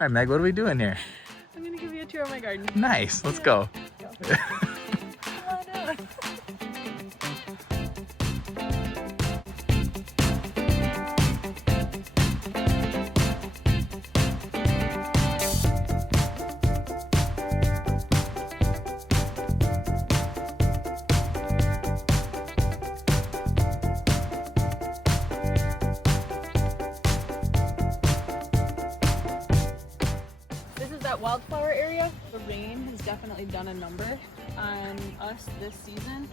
right, Meg, what are we doing here? I'm gonna give you a tour of my garden. Nice, let's go. Come on out. Wildflower area. The rain has definitely done a number on us this season,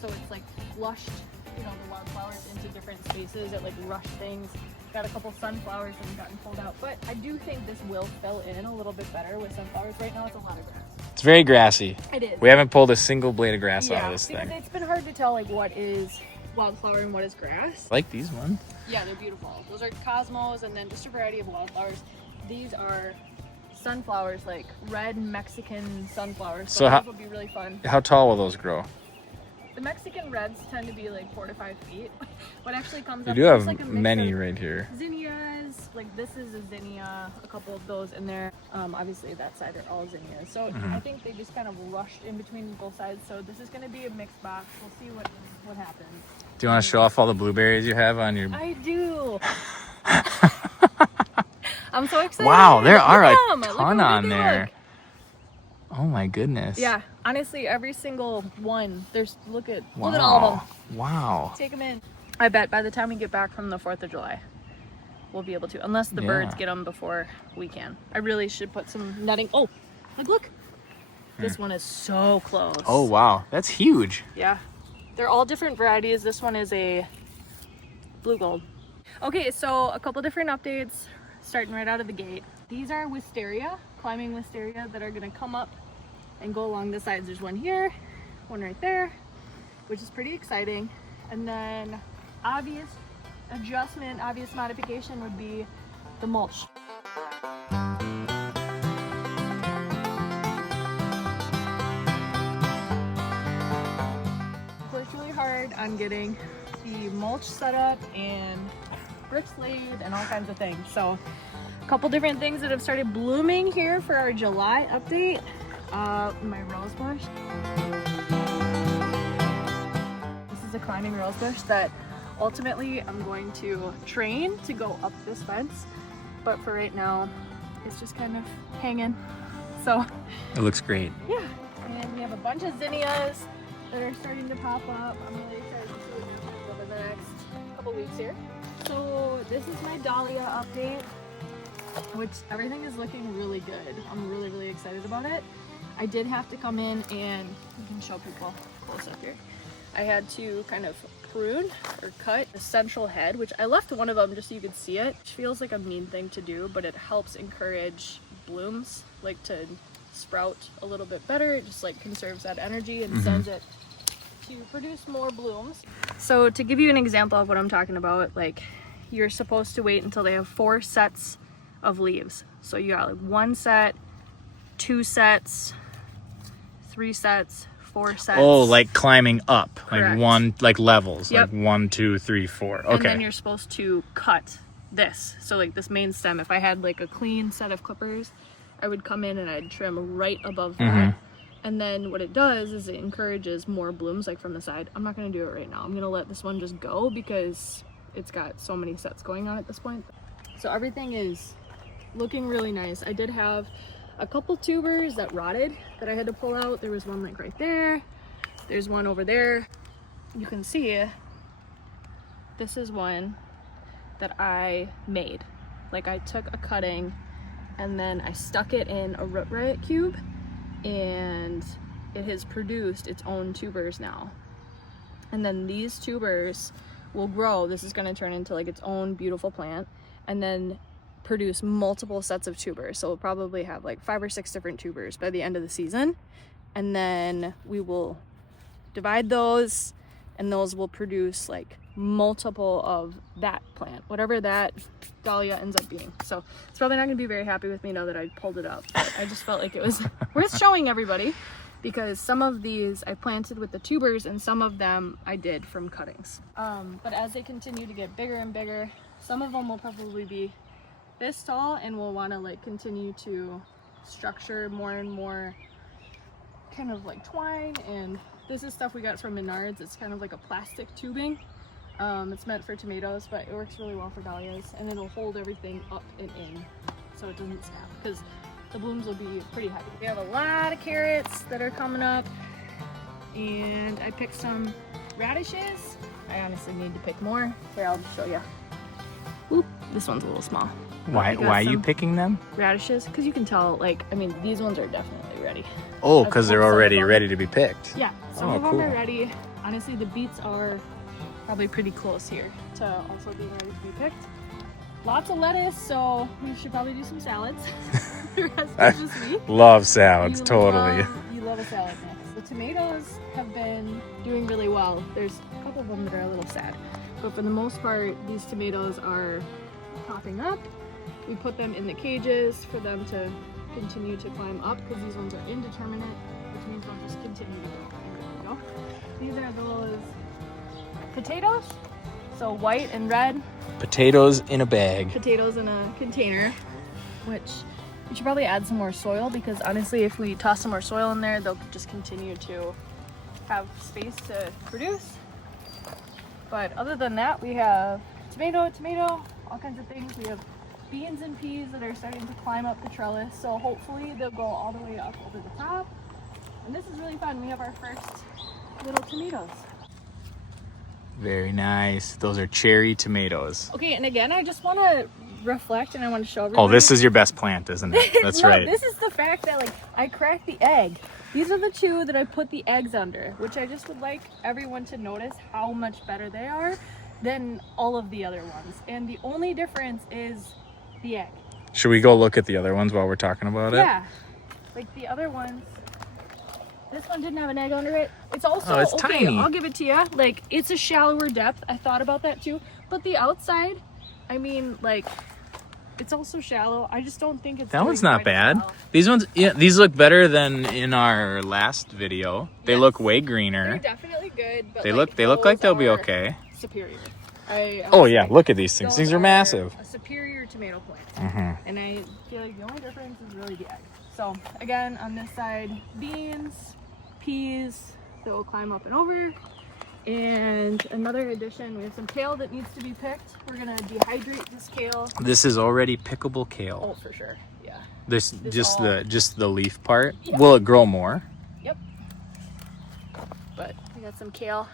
so it's like flushed, you know, the wildflowers into different spaces. It like rushed things. Got a couple sunflowers that have gotten pulled out, but I do think this will fill in a little bit better with sunflowers. Right now it's a lot of grass. It's very grassy. It is. We haven't pulled a single blade of grass out of this thing. It's been hard to tell like what is wildflower and what is grass. I like these ones. Yeah, they're beautiful. Those are cosmos, and then just a variety of wildflowers. These are sunflowers, like red Mexican sunflowers. So those will be really fun. How tall will those grow? The Mexican reds tend to be like 4 to 5 feet. What actually comes You up do have like many right here. Zinnias, like this is a zinnia, a couple of those in there. Obviously that side are all zinnias. So I think they just kind of rushed in between both sides. So this is going to be a mixed box. We'll see what happens. Do you want to show off all the blueberries you have on your... I do. I'm so excited. Wow, there are a Look ton on there. Oh my goodness. Yeah, honestly, every single one. Look at all of them. Wow. Take them in. I bet by the time we get back from the 4th of July, we'll be able to, unless the birds get them before we can. I really should put some netting. Oh, look. This one is so close. Oh wow, that's huge. Yeah, they're all different varieties. This one is a blue gold. Okay, so a couple different updates. Starting right out of the gate. These are wisteria, climbing wisteria, that are gonna come up and go along the sides. There's one here, one right there, which is pretty exciting. And then obvious adjustment, obvious modification would be the mulch. Worked really hard on getting the mulch set up and bricks laid and all kinds of things. So a couple different things that have started blooming here for our July update. My rose bush. This is a climbing rose bush that ultimately I'm going to train to go up this fence, but for right now it's just kind of hanging. So it looks great. Yeah, and we have a bunch of zinnias that are starting to pop up. I'm really excited to see what happens over the next couple weeks here. So this is my dahlia update, which everything is looking really good. I'm really, really excited about it. I did have to come in and you can show people close up here. I had to kind of prune or cut the central head, which I left one of them just so you could see it. Which feels like a mean thing to do, but it helps encourage blooms like to sprout a little bit better. It just like conserves that energy and sends it to produce more blooms. So to give you an example of what I'm talking about, like you're supposed to wait until they have 4 sets of leaves. So you got like 1 set, 2 sets, 3 sets, 4 sets. Oh, like climbing up. Correct. Like one, like levels. Yep. Like 1, 2, 3, 4. Okay. And then you're supposed to cut this. So like this main stem, if I had like a clean set of clippers, I would come in and I'd trim right above that. And then what it does is it encourages more blooms like from the side. I'm not going to do it right now. I'm going to let this one just go because it's got so many sets going on at this point. So everything is looking really nice. I did have a couple tubers that rotted that I had to pull out. There was one like right there. There's one over there. You can see this is one that I made. Like I took a cutting and then I stuck it in a root riot cube, and it has produced its own tubers now. And then these tubers will grow. This is going to turn into like its own beautiful plant and then produce multiple sets of tubers. So we'll probably have like 5 or 6 different tubers by the end of the season. And then we will divide those, and those will produce like multiple of that plant, whatever that dahlia ends up being. So it's probably not going to be very happy with me now that I pulled it up, but I just felt like it was worth showing everybody because some of these I planted with the tubers and some of them I did from cuttings. But as they continue to get bigger and bigger, some of them will probably be this tall, and we'll want to like continue to structure more and more kind of like twine. And this is stuff we got from Menards. It's kind of like a plastic tubing. It's meant for tomatoes, but it works really well for dahlias, and it'll hold everything up and in so it doesn't snap, because the blooms will be pretty heavy. We have a lot of carrots that are coming up, and I picked some radishes. I honestly need to pick more. Here, I'll just show you. Oop, this one's a little small. Why are you picking them? Radishes, because you can tell, like, I mean, these ones are definitely ready. Oh, because they're already ready to be picked. Yeah, some of them are ready. Honestly, the beets are probably pretty close here to also being ready to be picked. Lots of lettuce, so we should probably do some salads the rest of this week. Love salads, totally. You love a salad mix. The tomatoes have been doing really well. There's a couple of them that are a little sad, but for the most part, these tomatoes are popping up. We put them in the cages for them to continue to climb up, because these ones are indeterminate, which means they'll just continue to grow. And there we go. These are those potatoes, so white and red. Potatoes in a bag. Potatoes in a container, which we should probably add some more soil, because honestly, if we toss some more soil in there, they'll just continue to have space to produce. But other than that, we have tomato, all kinds of things. We have beans and peas that are starting to climb up the trellis, so hopefully they'll go all the way up over the top. And this is really fun. We have our first little tomatoes. Very nice. Those are cherry tomatoes. Okay, and again, I just want to reflect, and I want to show everybody. Oh, this is your best plant, isn't it? That's no, right. This is the fact that, like, I cracked the egg. These are the two that I put the eggs under, which I just would like everyone to notice how much better they are than all of the other ones. And the only difference is the egg. Should we go look at the other ones while we're talking about it? Yeah. Like the other ones. This one didn't have an egg under it. It's also, it's okay, tiny. I'll give it to you. Like, it's a shallower depth. I thought about that too. But the outside, I mean, like, it's also shallow. I just don't think it's That one's not quite as bad. well. These ones, yeah, these look better than in our last video. They look way greener. They're definitely good, but They like, look like they'll be those are okay. Superior. Oh yeah, look at these things. Those These are massive. A superior tomato plant. And I feel like the only difference is really the egg. So again, on this side, beans, peas that will climb up and over. And another addition, we have some kale that needs to be picked. We're gonna dehydrate this kale. This is already pickable kale. Oh, for sure. Yeah. This just the leaf part. Yeah. Will it grow more? Yep. But we got some kale.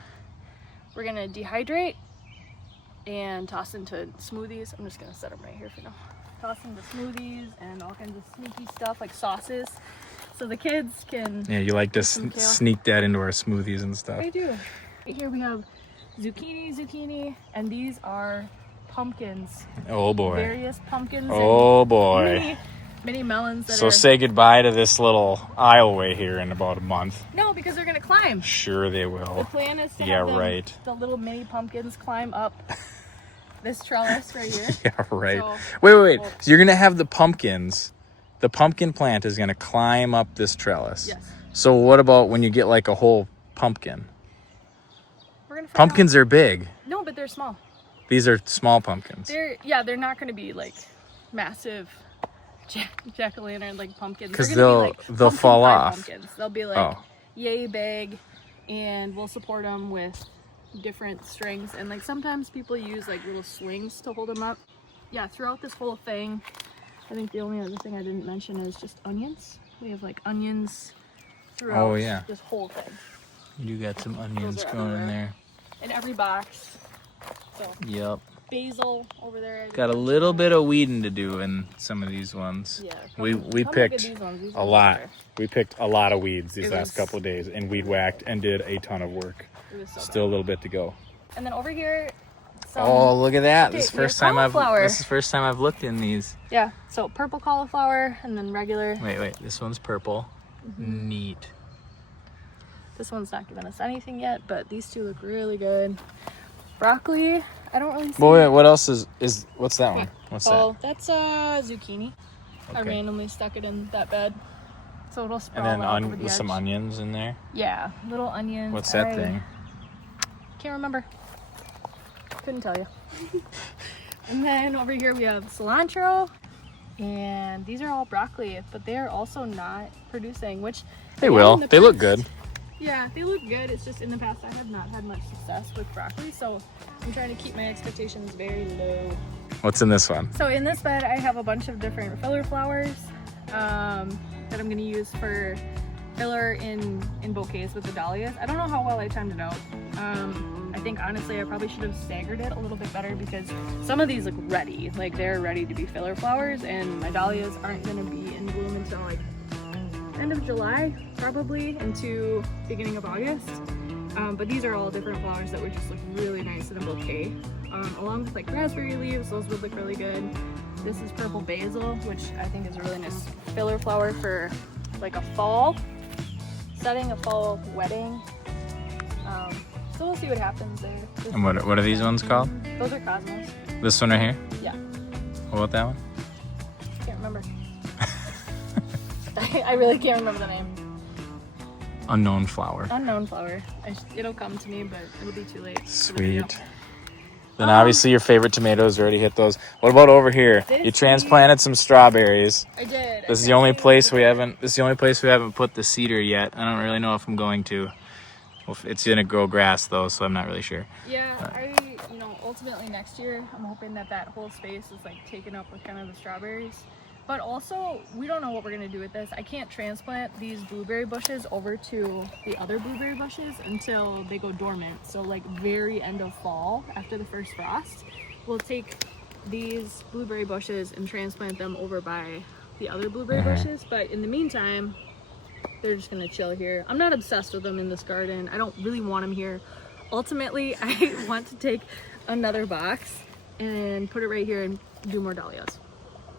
We're gonna dehydrate and toss into smoothies. I'm just gonna set them right here for now. Toss into smoothies and all kinds of sneaky stuff like sauces, so the kids can. Yeah, you like to sneak that into our smoothies and stuff. I do. Right here we have zucchini, and these are pumpkins. Oh boy. Various pumpkins. Oh boy. Many melons that so say goodbye to this little aisleway here in about a month. No, because they're gonna climb. Sure they will. The plan is to have them, right. the little mini pumpkins climb up this trellis right here. Yeah, right. So, wait. So you're gonna have the pumpkins. The pumpkin plant is gonna climb up this trellis. Yes. So what about when you get like a whole pumpkin? We're gonna find Pumpkins are big. No, but they're small. They're small pumpkins. They're not gonna be like massive jack-o'-lantern like pumpkins. Because they'll fall off. Pumpkins. They'll be like yay big, and we'll support them with different strings, and like sometimes people use like little slings to hold them up. Yeah, throughout this whole thing, I think the only other thing I didn't mention is just onions. We have like onions throughout this whole thing. You got some onions growing in there. In every box. So yep. Basil over there. Got a little bit of weeding to do in some of these ones. Yeah. We picked a lot. We picked a lot of weeds these last couple of days and weed whacked and did a ton of work. It was so Still a little bit to go. And then over here. Oh, look at that! This is first time I've looked in these. Yeah. So purple cauliflower and then regular. Wait. This one's purple. Neat. This one's not giving us anything yet, but these two look really good. Broccoli, I don't really see. Well, wait, what else is what's that one? What's that? That's zucchini. Okay. I randomly stuck it in that bed, so it'll sprawl and then out over the with edge. some onions in there. Yeah, little onions. What's that thing? Can't remember. Couldn't tell you. And then over here we have cilantro And these are all broccoli, but they're also not producing, which They will. They look good. Yeah, they look good. It's just in the past I have not had much success with broccoli, so I'm trying to keep my expectations very low. What's in this one? So in this bed I have a bunch of different filler flowers that I'm going to use for filler in bouquets with the dahlias. I don't know how well I timed it out. I think honestly I probably should have staggered it a little bit better because some of these look ready, like they're ready to be filler flowers, and my dahlias aren't going to be in bloom until like end of July probably into beginning of August. But these are all different flowers that would just look really nice in a bouquet, along with like raspberry leaves. Those would look really good. This is purple basil, which I think is a really nice filler flower for like a fall setting, a fall wedding. So we'll see what happens there. And what are these ones called? Those are cosmos. This one right here? Yeah. What about that one? Can't remember. I really can't remember the name. Unknown flower. Unknown flower. It'll come to me, but it'll be too late. Sweet. Then obviously your favorite tomatoes already hit those. What about over here? You transplanted some strawberries. I did. This is the only place we haven't. This is the only place we haven't put the cedar yet. I don't really know if I'm going to. Well, it's gonna grow grass though, so I'm not really sure. Yeah, ultimately next year, I'm hoping that whole space is like taken up with kind of the strawberries. But also, we don't know what we're gonna do with this. I can't transplant these blueberry bushes over to the other blueberry bushes until they go dormant. So like very end of fall, after the first frost, we'll take these blueberry bushes and transplant them over by the other blueberry bushes. But in the meantime, they're just gonna chill here. I'm not obsessed with them in this garden. I don't really want them here. Ultimately, I want to take another box and put it right here and do more dahlias.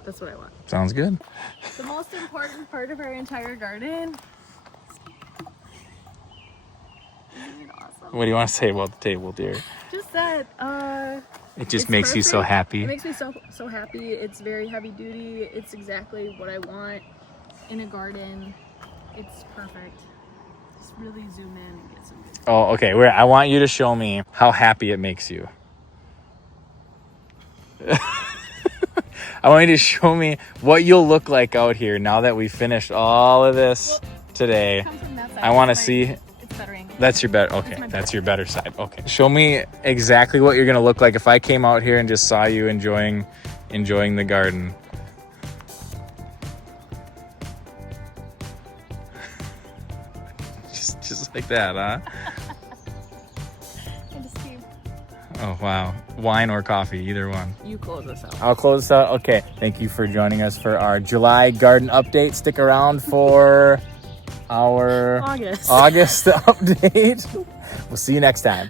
That's what I want. Sounds good. The most important part of our entire garden. Isn't it awesome? What do you want to say about the table, dear? Just that It just makes you so happy. It makes me so happy. It's very heavy duty. It's exactly what I want in a garden. It's perfect. Just really zoom in and get some good. Oh, okay. I want you to show me how happy it makes you. I want you to show me what you'll look like out here now that we finished all of this today. Come from that side. I want to see. It's better angle. That's your better. Okay, that's your better side. Okay. Show me exactly what you're gonna look like if I came out here and just saw you enjoying the garden. just like that, huh? Oh, wow. Wine or coffee, either one. You close us out. I'll close us out. Okay. Thank you for joining us for our July garden update. Stick around for our August update. We'll see you next time.